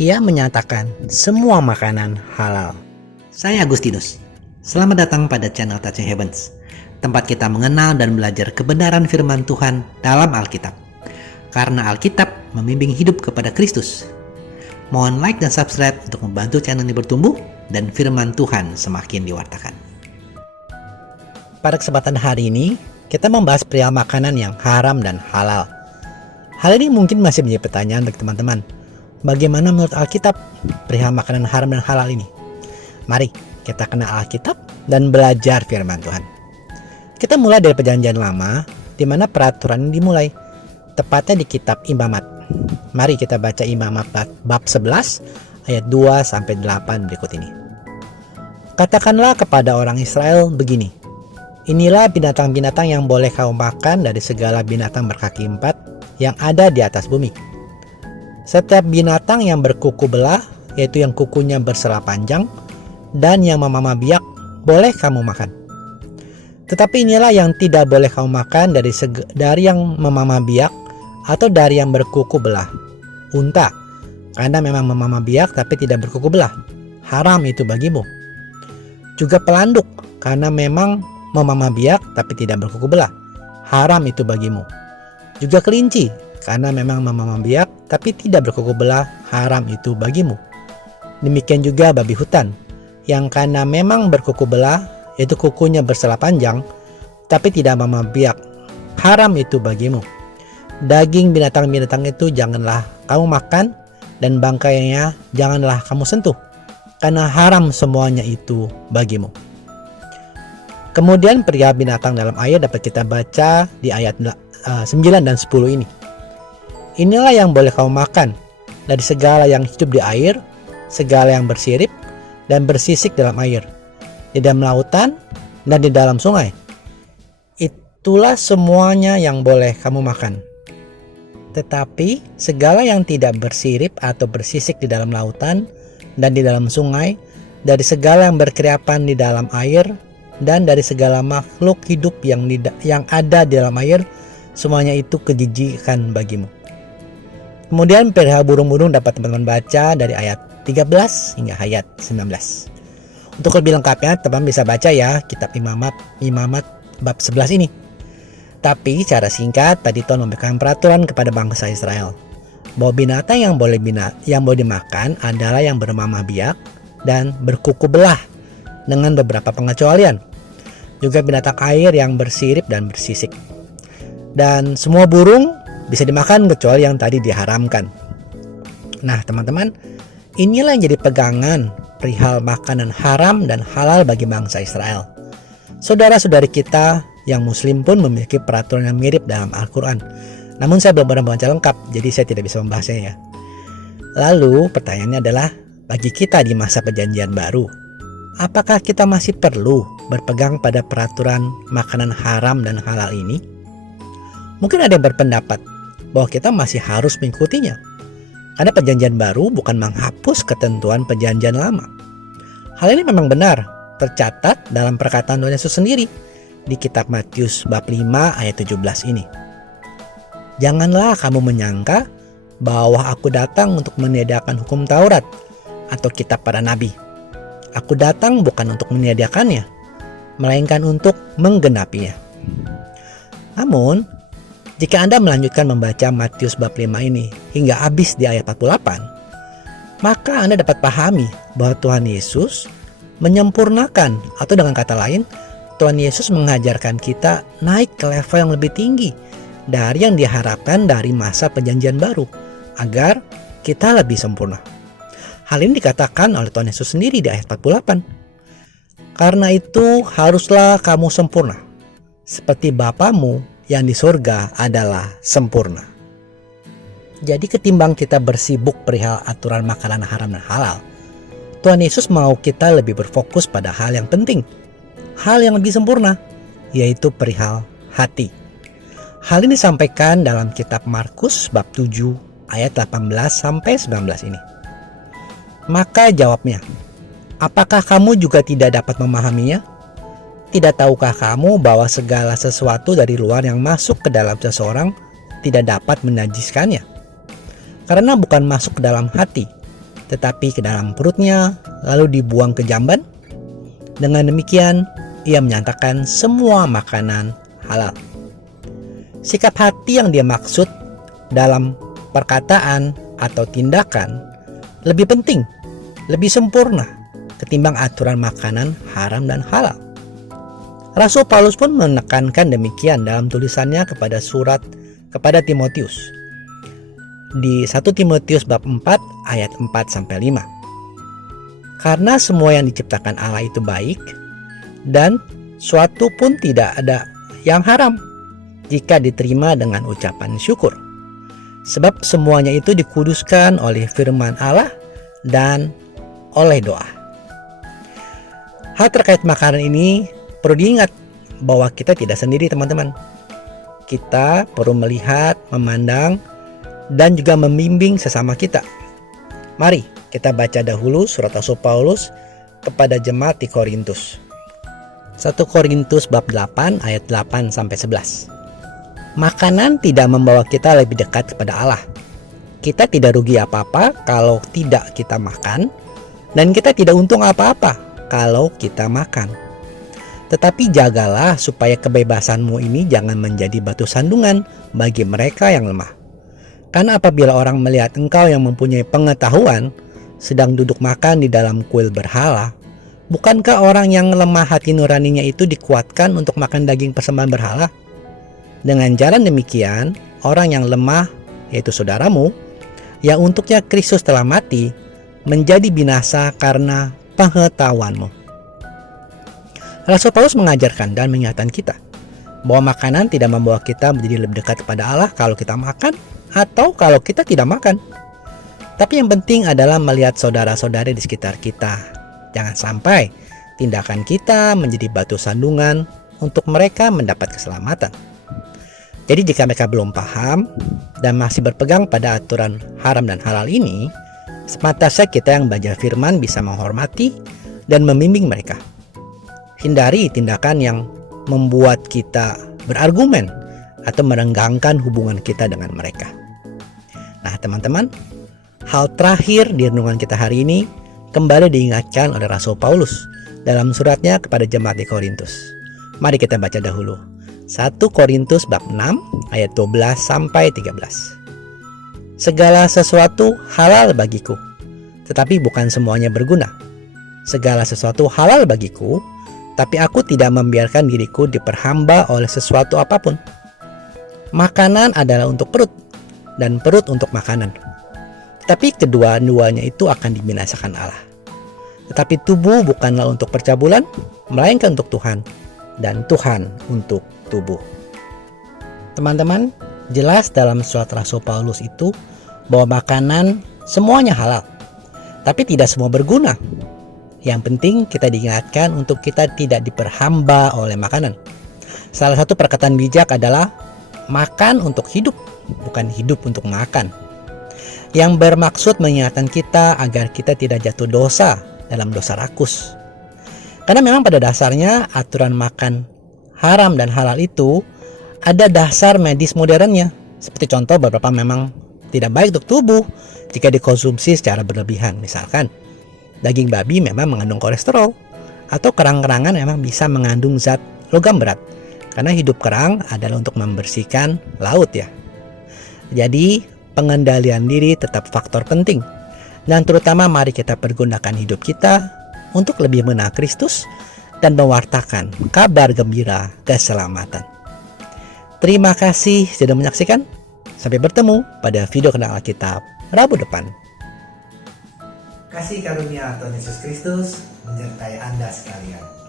Ia menyatakan semua makanan halal. Saya Agustinus. Selamat datang pada channel Touching Heavens, tempat kita mengenal dan belajar kebenaran firman Tuhan dalam Alkitab. Karena Alkitab membimbing hidup kepada Kristus. Mohon like dan subscribe untuk membantu channel ini bertumbuh dan firman Tuhan semakin diwartakan. Pada kesempatan hari ini, kita membahas perihal makanan yang haram dan halal. Hal ini mungkin masih menjadi pertanyaan bagi teman-teman. Bagaimana menurut Alkitab perihal makanan haram dan halal ini? Mari kita kenal Alkitab dan belajar firman Tuhan. Kita mulai dari Perjanjian Lama, di mana peraturan ini dimulai, tepatnya di kitab Imamat. Mari kita baca Imamat bab 11 ayat 2-8 berikut ini. Katakanlah kepada orang Israel begini, inilah binatang-binatang yang boleh kau makan dari segala binatang berkaki 4 yang ada di atas bumi. Setiap binatang yang berkuku belah, yaitu yang kukunya bersela panjang, dan yang memamah biak, boleh kamu makan. Tetapi inilah yang tidak boleh kamu makan dari yang memamah biak, atau dari yang berkuku belah. Unta, karena memang memamah biak tapi tidak berkuku belah. Haram itu bagimu. Juga pelanduk, karena memang memamah biak tapi tidak berkuku belah. Haram itu bagimu. Juga kelinci, karena memang memamah biak tapi tidak berkuku belah, haram itu bagimu. Demikian juga babi hutan, yang karena memang berkuku belah, yaitu kukunya bersela panjang, tapi tidak memamah biak, haram itu bagimu. Daging binatang-binatang itu janganlah kamu makan, dan bangkainya janganlah kamu sentuh, karena haram semuanya itu bagimu. Kemudian perihal binatang dalam air dapat kita baca di ayat 9 dan 10 ini. Inilah yang boleh kamu makan dari segala yang hidup di air, segala yang bersirip dan bersisik dalam air, di dalam lautan dan di dalam sungai. Itulah semuanya yang boleh kamu makan. Tetapi segala yang tidak bersirip atau bersisik di dalam lautan dan di dalam sungai, dari segala yang berkeriapan di dalam air, dan dari segala makhluk hidup yang ada di dalam air, semuanya itu kejijikan bagimu. Kemudian perihal burung-burung dapat teman-teman baca dari ayat 13 hingga ayat 19. Untuk lebih lengkapnya teman bisa baca ya kitab Imamat bab 11 ini. Tapi cara singkat tadi Tuhan memberikan peraturan kepada bangsa Israel bahwa binatang yang boleh dimakan adalah yang bermamah biak dan berkuku belah dengan beberapa pengecualian. Juga binatang air yang bersirip dan bersisik. Dan semua burung bisa dimakan kecuali yang tadi diharamkan. Nah teman-teman, inilah yang jadi pegangan perihal makanan haram dan halal bagi bangsa Israel. Saudara-saudari kita yang muslim pun memiliki peraturan yang mirip dalam Al-Quran. Namun saya belum pernah membaca lengkap, jadi saya tidak bisa membahasnya ya. Lalu pertanyaannya adalah, bagi kita di masa perjanjian baru, apakah kita masih perlu berpegang pada peraturan makanan haram dan halal ini? Mungkin ada yang berpendapat bahwa kita masih harus mengikutinya, karena perjanjian baru bukan menghapus ketentuan perjanjian lama. Hal ini memang benar, tercatat dalam perkataan Tuhan Yesus sendiri di kitab Matius bab 5 ayat 17 ini. Janganlah kamu menyangka bahwa aku datang untuk meniadakan hukum Taurat atau kitab para nabi. Aku datang bukan untuk meniadakannya, melainkan untuk menggenapinya. Namun jika Anda melanjutkan membaca Matius bab 5 ini hingga habis di ayat 48, maka Anda dapat pahami bahwa Tuhan Yesus menyempurnakan, atau dengan kata lain, Tuhan Yesus mengajarkan kita naik ke level yang lebih tinggi dari yang diharapkan dari masa perjanjian baru, agar kita lebih sempurna. Hal ini dikatakan oleh Tuhan Yesus sendiri di ayat 48. Karena itu haruslah kamu sempurna, seperti Bapamu yang di surga adalah sempurna. Jadi ketimbang kita bersibuk perihal aturan makanan haram dan halal, Tuhan Yesus mau kita lebih berfokus pada hal yang penting, hal yang lebih sempurna, yaitu perihal hati. Hal ini disampaikan dalam kitab Markus bab 7 ayat 18-19 ini. Maka jawabnya, apakah kamu juga tidak dapat memahaminya? Tidak tahukah kamu bahwa segala sesuatu dari luar yang masuk ke dalam seseorang tidak dapat menajiskannya? Karena bukan masuk ke dalam hati, tetapi ke dalam perutnya, lalu dibuang ke jamban. Dengan demikian, ia menyatakan semua makanan halal. Sikap hati yang dia maksud dalam perkataan atau tindakan lebih penting, lebih sempurna ketimbang aturan makanan haram dan halal. Rasul Paulus pun menekankan demikian dalam tulisannya kepada Timotius. Di 1 Timotius bab 4 ayat 4-5. Karena semua yang diciptakan Allah itu baik, dan suatu pun tidak ada yang haram jika diterima dengan ucapan syukur. Sebab semuanya itu dikuduskan oleh firman Allah dan oleh doa. Hal terkait makanan ini perlu diingat bahwa kita tidak sendiri, teman-teman. Kita perlu melihat, memandang, dan juga membimbing sesama kita. Mari kita baca dahulu surat Rasul Paulus kepada jemaat di Korintus. 1 Korintus bab 8 ayat 8-11. Makanan tidak membawa kita lebih dekat kepada Allah. Kita tidak rugi apa-apa kalau tidak kita makan, dan kita tidak untung apa-apa kalau kita makan. Tetapi jagalah supaya kebebasanmu ini jangan menjadi batu sandungan bagi mereka yang lemah. Karena apabila orang melihat engkau yang mempunyai pengetahuan sedang duduk makan di dalam kuil berhala, bukankah orang yang lemah hati nuraninya itu dikuatkan untuk makan daging persembahan berhala? Dengan jalan demikian, orang yang lemah, yaitu saudaramu, yang untuknya Kristus telah mati, menjadi binasa karena pengetahuanmu. Rasul Paulus mengajarkan dan mengingatkan kita bahwa makanan tidak membawa kita menjadi lebih dekat kepada Allah kalau kita makan atau kalau kita tidak makan. Tapi yang penting adalah melihat saudara-saudari di sekitar kita. Jangan sampai tindakan kita menjadi batu sandungan untuk mereka mendapat keselamatan. Jadi jika mereka belum paham dan masih berpegang pada aturan haram dan halal ini, sepantasnya kita yang belajar firman bisa menghormati dan membimbing mereka. Hindari tindakan yang membuat kita berargumen atau merenggangkan hubungan kita dengan mereka. Nah, teman-teman, hal terakhir di renungan kita hari ini kembali diingatkan oleh Rasul Paulus dalam suratnya kepada jemaat di Korintus. Mari kita baca dahulu 1 Korintus bab 6 ayat 12-13. Segala sesuatu halal bagiku, tetapi bukan semuanya berguna. Segala sesuatu halal bagiku, tapi aku tidak membiarkan diriku diperhamba oleh sesuatu apapun. Makanan adalah untuk perut, dan perut untuk makanan. Tapi kedua-duanya itu akan dibinasakan Allah. Tetapi tubuh bukanlah untuk percabulan, melainkan untuk Tuhan, dan Tuhan untuk tubuh. Teman-teman, jelas dalam surat Rasul Paulus itu bahwa makanan semuanya halal, tapi tidak semua berguna. Yang penting kita diingatkan untuk kita tidak diperhamba oleh makanan. Salah satu perkataan bijak adalah makan untuk hidup, bukan hidup untuk makan. Yang bermaksud mengingatkan kita agar kita tidak jatuh dosa dalam dosa rakus. Karena memang pada dasarnya aturan makan haram dan halal itu ada dasar medis modernnya. Seperti contoh beberapa memang tidak baik untuk tubuh jika dikonsumsi secara berlebihan. Misalkan daging babi memang mengandung kolesterol, atau kerang-kerangan memang bisa mengandung zat logam berat. Karena hidup kerang adalah untuk membersihkan laut ya. Jadi pengendalian diri tetap faktor penting. Dan terutama mari kita pergunakan hidup kita untuk lebih mengenal Kristus dan mewartakan kabar gembira keselamatan. Terima kasih sudah menyaksikan. Sampai bertemu pada video Kenal Alkitab Rabu depan. Kasih karunia Tuhan Yesus Kristus menyertai Anda sekalian.